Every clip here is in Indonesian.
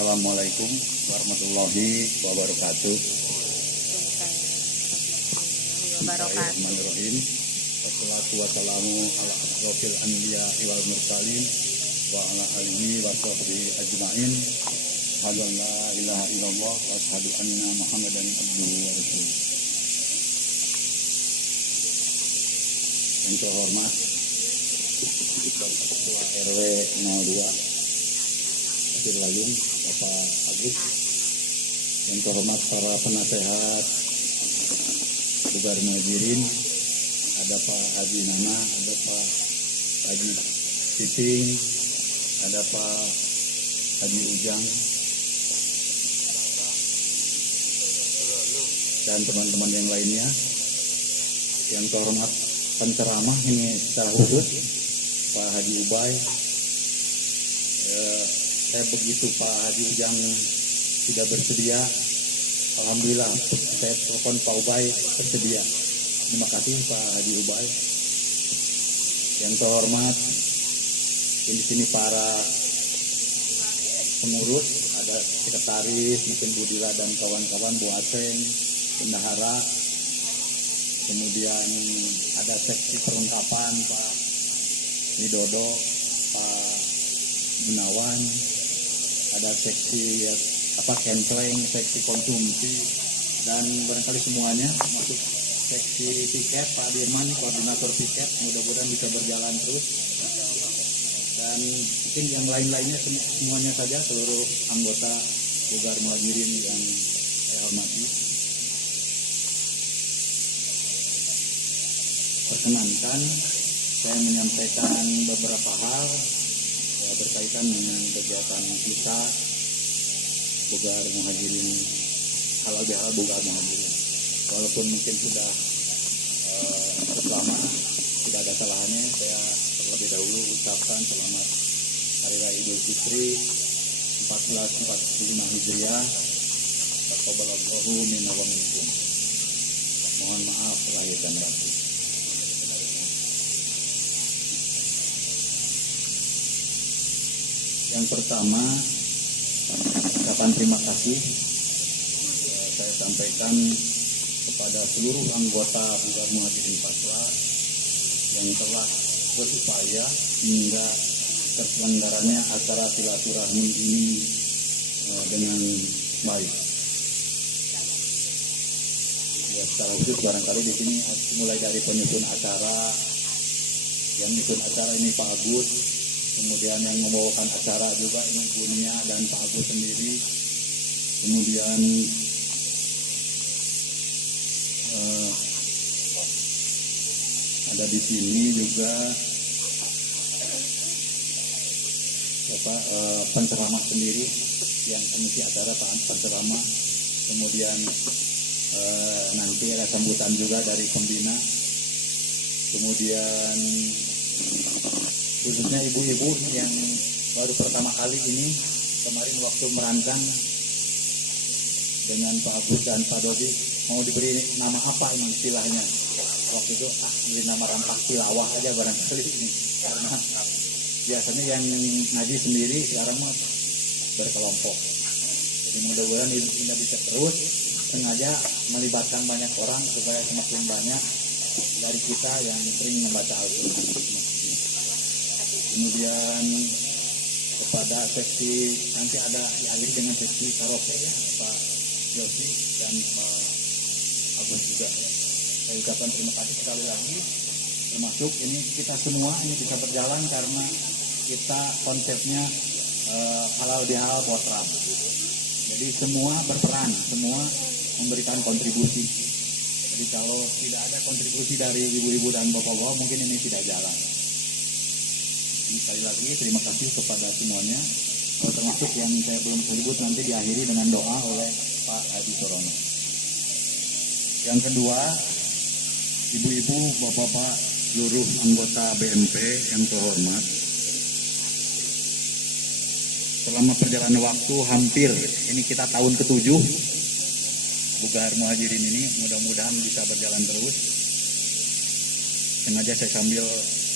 Assalamualaikum warahmatullahi wabarakatuh. Bismillahirrahmanirrahim. Wassalatu wassalamu ala asrofil anbiya wal mursalin wa ala alihi wa sahbihi ajma'in. Asyhadu an la ilaha illallah wa asyhadu anna Muhammadan abduhu wa rasuluh. Yang terhormat Ketua RW 02 Layung, Bapak Agus, yang terhormat para penasehat Bugar Muhajirin, ada Pak Haji Nana, ada Pak Haji Titing, ada Pak Haji Ujang, dan teman-teman yang lainnya. Yang terhormat penceramah ini secara khusus Pak Haji Ubay. Saya begitu Pak Haji Ujang tidak bersedia, alhamdulillah saya telepon Pak Ubay bersedia. Terima kasih Pak Haji Ubay. Yang terhormat di sini para pengurus, ada sekretaris, mungkin Budila dan kawan-kawan, Bu Asen, bendahara, kemudian ada seksi perlengkapan Pak Widodo, Pak Gunawan, ada seksi campling, seksi konsumsi, dan barangkali semuanya masuk seksi tiket Pak Dirman, koordinator tiket, mudah-mudahan bisa berjalan terus, dan mungkin yang lain-lainnya semuanya saja, seluruh anggota Bugar Muhajirin yang saya hormati. Perkenankan saya menyampaikan beberapa hal berkaitan dengan kegiatan kita Bugar Muhajirin, halal bihalal Bugar Muhajirin. Walaupun mungkin sudah lama, tidak ada salahnya saya terlebih dahulu ucapkan selamat Hari Raya Idul Fitri 1445 Hijriah. Taqabbalallahu minna wa minkum. Mohon maaf lahir dan batin. Yang pertama, ucapan terima kasih saya sampaikan kepada seluruh anggota Bugar Muhajirin Pasla yang telah berupaya hingga terselenggaranya acara silaturahmi ini dengan baik. Ya, secara khusus barangkali di sini mulai dari penyusun acara, yang menyusun acara ini Pak Agus, kemudian yang membawakan acara juga ini Bu Nia dan Pak Agus sendiri. Kemudian ada di sini juga penceramah sendiri yang mengisi acara Pak penceramah. Kemudian nanti ada sambutan juga dari pembina. Kemudian khususnya ibu-ibu yang baru pertama kali ini kemarin waktu merancang dengan Pak Agus dan Pak Dodi mau diberi nama apa ini istilahnya, waktu itu beri nama rampak tilawah aja barangkali ini, karena biasanya yang ngaji sendiri sekarang mah berkelompok. Jadi mudah-mudahan ini bisa terus, sengaja melibatkan banyak orang supaya semakin banyak dari kita yang sering membaca Al-Quran. Kemudian kepada seksi, nanti ada dialih dengan seksi karaoke ya, Pak Yosi dan Pak Agus juga. Saya ucapkan terima kasih sekali lagi, termasuk ini kita semua ini bisa berjalan karena kita konsepnya halal bihalal potram. Jadi semua berperan, semua memberikan kontribusi. Jadi kalau tidak ada kontribusi dari ibu-ibu dan bapak-bapak mungkin ini tidak jalan. Sekali lagi terima kasih kepada semuanya, termasuk yang saya belum sebut nanti diakhiri dengan doa oleh Pak Haji Sorono. Yang kedua, ibu-ibu, bapak-bapak, seluruh anggota BMP yang terhormat, selama perjalanan waktu hampir ini kita tahun ke-7 Bugar Muhajirin ini, mudah-mudahan bisa berjalan terus. Sengaja saya sambil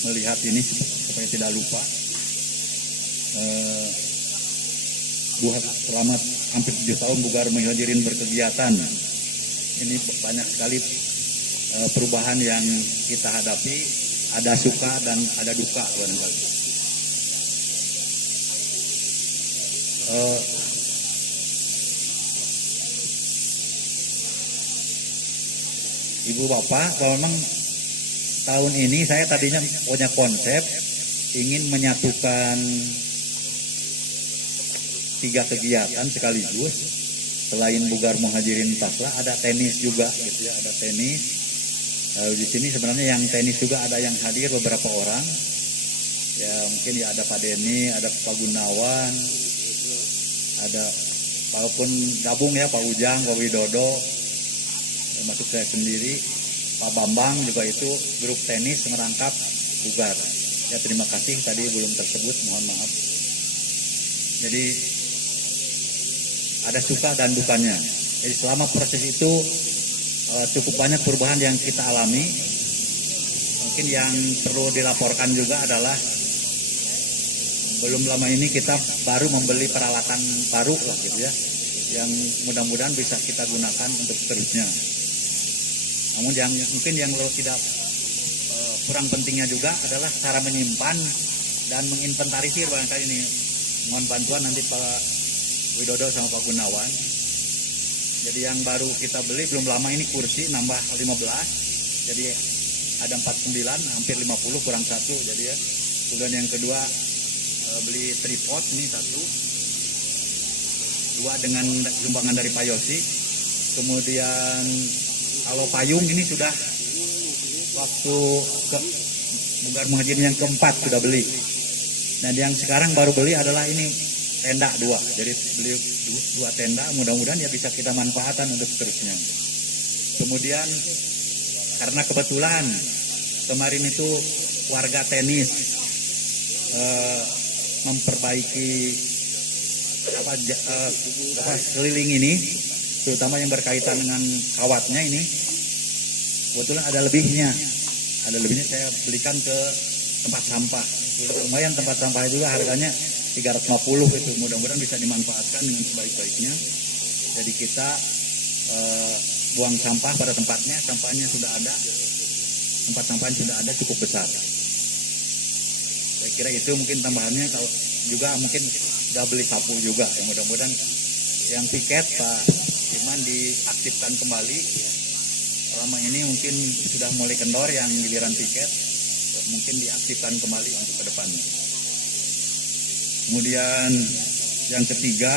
melihat ini supaya tidak lupa. selama hampir 7 tahun Bugar Muhajirin berkegiatan. Ini banyak sekali perubahan yang kita hadapi, ada suka dan ada duka barangkali. Ibu Bapak, kalau memang tahun ini saya tadinya punya konsep ingin menyatukan 3 kegiatan sekaligus. Selain Bugar Muhajirin Tasla, ada tenis juga gitu ya, ada tenis. Di sini sebenarnya yang tenis juga ada yang hadir beberapa orang. Ya mungkin ya ada Pak Denny, ada Pak Gunawan, ada walaupun gabung ya Pak Ujang, Pak Widodo, termasuk saya sendiri, Pak Bambang juga itu grup tenis merangkap Bugar. Ya terima kasih, tadi belum tersebut, mohon maaf. Jadi ada suka dan dukanya. Jadi selama proses itu cukup banyak perubahan yang kita alami. Mungkin yang perlu dilaporkan juga adalah belum lama ini kita baru membeli peralatan baru lah gitu ya, yang mudah-mudahan bisa kita gunakan untuk seterusnya. Namun yang mungkin yang tidak kurang pentingnya juga adalah cara menyimpan dan menginventarisir barangkali ini. Mohon bantuan nanti Pak Widodo sama Pak Gunawan. Jadi yang baru kita beli belum lama ini kursi nambah 15. Jadi ada 49, hampir 50 kurang 1 jadi ya. Kemudian yang kedua beli tripod ini 1. 2 dengan sumbangan dari Pak Yosi. Kemudian kalau payung ini sudah waktu ke Bugar Muhajirin yang keempat sudah beli. Dan yang sekarang baru beli adalah ini tenda 2, jadi beli 2 tenda, mudah-mudahan ya bisa kita manfaatkan untuk seterusnya. Kemudian karena kebetulan kemarin itu warga tenis memperbaiki keliling ini, terutama yang berkaitan dengan kawatnya ini, kebetulan ada lebihnya saya belikan ke tempat sampah. Lumayan tempat sampah juga harganya 350 itu, mudah-mudahan bisa dimanfaatkan dengan sebaik-baiknya. Jadi kita buang sampah pada tempatnya, sampahnya sudah ada, tempat sampahnya sudah ada cukup besar. Saya kira itu mungkin tambahannya. Kalau juga mungkin sudah beli sapu juga, ya mudah-mudahan yang piket Pak Iman diaktifkan kembali. Selama ini mungkin sudah mulai kendor yang giliran piket, mungkin diaktifkan kembali untuk ke depannya. Kemudian yang ketiga,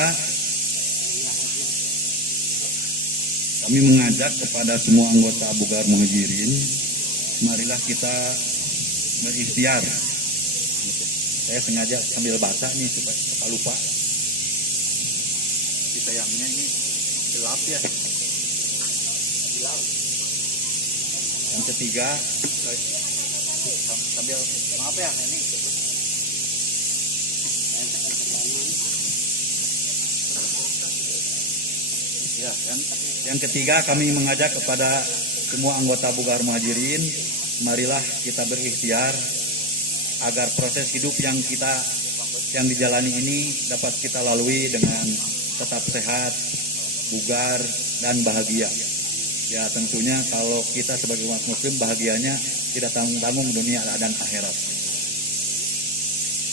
kami mengajak kepada semua anggota Bugar Muhajirin, marilah kita berikhtiar. Saya sengaja sambil baca nih supaya lupa. Sayangnya ini gelap ya. Gelap. Yang ketiga, sambil maaf ya ini. Ya, yang ketiga kami mengajak kepada semua anggota Bugar Muhajirin, marilah kita berikhtiar agar proses hidup yang dijalani ini dapat kita lalui dengan tetap sehat, bugar, dan bahagia. Ya tentunya kalau kita sebagai umat muslim bahagianya tidak tanggung-tanggung dunia dan akhirat.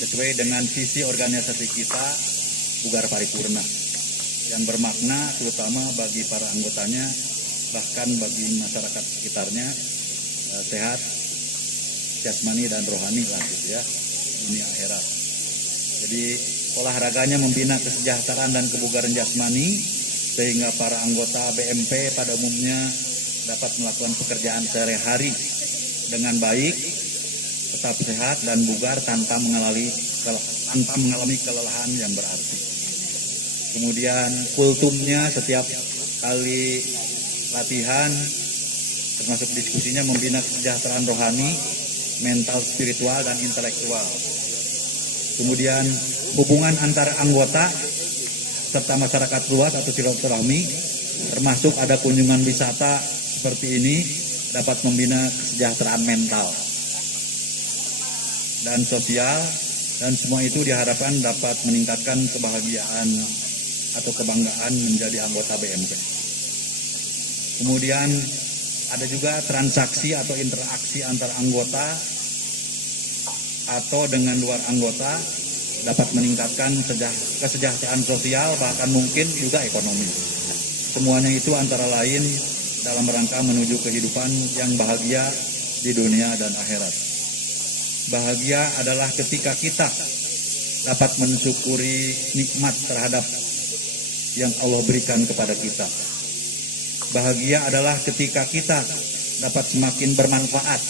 Sesuai dengan visi organisasi kita, Bugar Paripurna, yang bermakna terutama bagi para anggotanya, bahkan bagi masyarakat sekitarnya, sehat, jasmani dan rohani lah gitu ya, dunia akhirat. Jadi olahraganya membina kesejahteraan dan kebugaran jasmani, sehingga para anggota BMP pada umumnya dapat melakukan pekerjaan sehari-hari dengan baik, tetap sehat dan bugar tanpa mengalami kelelahan yang berarti. Kemudian kultumnya setiap kali latihan, termasuk diskusinya, membina kesejahteraan rohani, mental, spiritual, dan intelektual. Kemudian hubungan antara anggota serta masyarakat luas atau silaturahmi, termasuk ada kunjungan wisata seperti ini, dapat membina kesejahteraan mental dan sosial, Dan semua itu diharapkan dapat meningkatkan kebahagiaan atau kebanggaan menjadi anggota BMP. Kemudian ada juga transaksi atau interaksi antar anggota atau dengan luar anggota dapat meningkatkan kesejahteraan sosial, bahkan mungkin juga ekonomi. Semuanya itu antara lain dalam rangka menuju kehidupan yang bahagia di dunia dan akhirat. Bahagia adalah ketika kita dapat mensyukuri nikmat terhadap yang Allah berikan kepada kita. Bahagia adalah ketika kita dapat semakin bermanfaat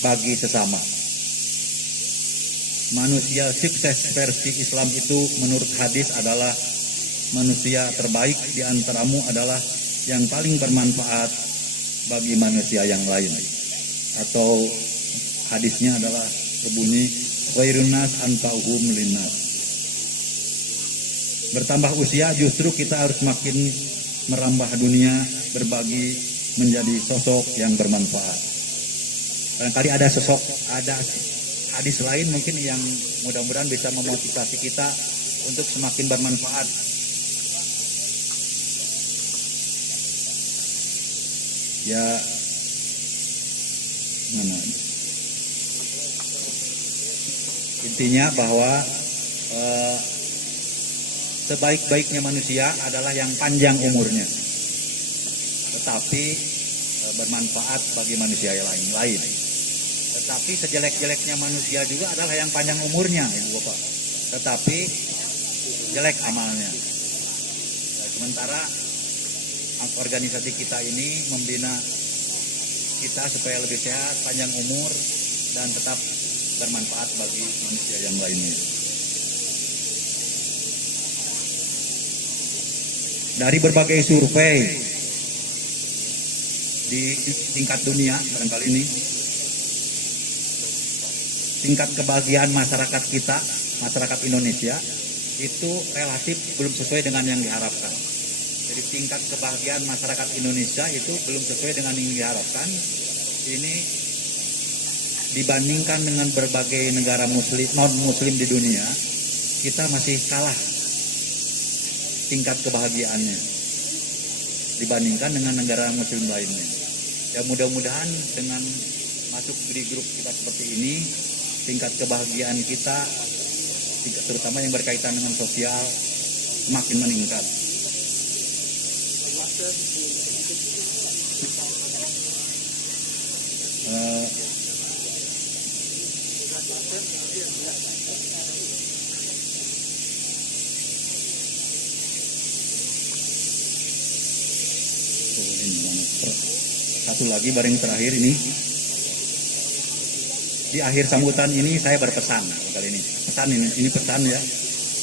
bagi sesama. Manusia sukses versi Islam itu menurut hadis adalah manusia terbaik di antaramu adalah yang paling bermanfaat bagi manusia yang lain. Atau hadisnya adalah berbunyi khairun nas anfa'uhum linnas. Bertambah usia justru kita harus makin merambah dunia, berbagi menjadi sosok yang bermanfaat. Barangkali ada hadis lain mungkin yang mudah-mudahan bisa memotivasi kita untuk semakin bermanfaat. Ya, intinya bahwa sebaik-baiknya manusia adalah yang panjang umurnya, tetapi bermanfaat bagi manusia yang lain. Tetapi sejelek-jeleknya manusia juga adalah yang panjang umurnya, Ibu Bapak, tetapi jelek amalnya. Sementara organisasi kita ini membina kita supaya lebih sehat, panjang umur, dan tetap bermanfaat bagi manusia yang lainnya. Dari berbagai survei di tingkat dunia, barangkali ini, tingkat kebahagiaan masyarakat kita, masyarakat Indonesia, itu relatif belum sesuai dengan yang diharapkan. Jadi tingkat kebahagiaan masyarakat Indonesia itu belum sesuai dengan yang diharapkan. Ini dibandingkan dengan berbagai negara muslim, non-muslim di dunia, kita masih kalah tingkat kebahagiaannya dibandingkan dengan negara muslim lainnya. Ya mudah-mudahan dengan masuk di grup kita seperti ini, tingkat kebahagiaan kita, terutama yang berkaitan dengan sosial, semakin meningkat. Satu lagi bareng terakhir ini, di akhir sambutan ini saya berpesan kali ini pesan ya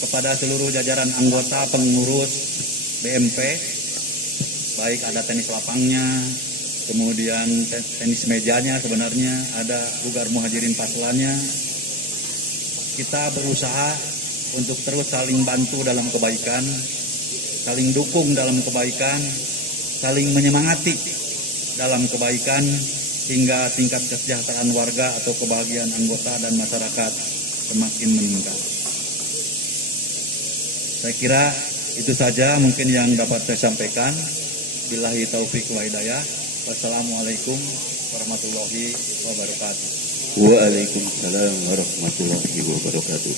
kepada seluruh jajaran anggota pengurus BMP, baik ada tenis lapangnya, kemudian tenis mejanya, sebenarnya ada Bugar Muhajirin Paslannya. Kita berusaha untuk terus saling bantu dalam kebaikan, saling dukung dalam kebaikan, saling menyemangati dalam kebaikan, hingga tingkat kesejahteraan warga atau kebahagiaan anggota dan masyarakat semakin meningkat. Saya kira itu saja mungkin yang dapat saya sampaikan. Billahi taufik wa hidayah. Wassalamualaikum warahmatullahi wabarakatuh. Waalaikumsalam warahmatullahi wabarakatuh.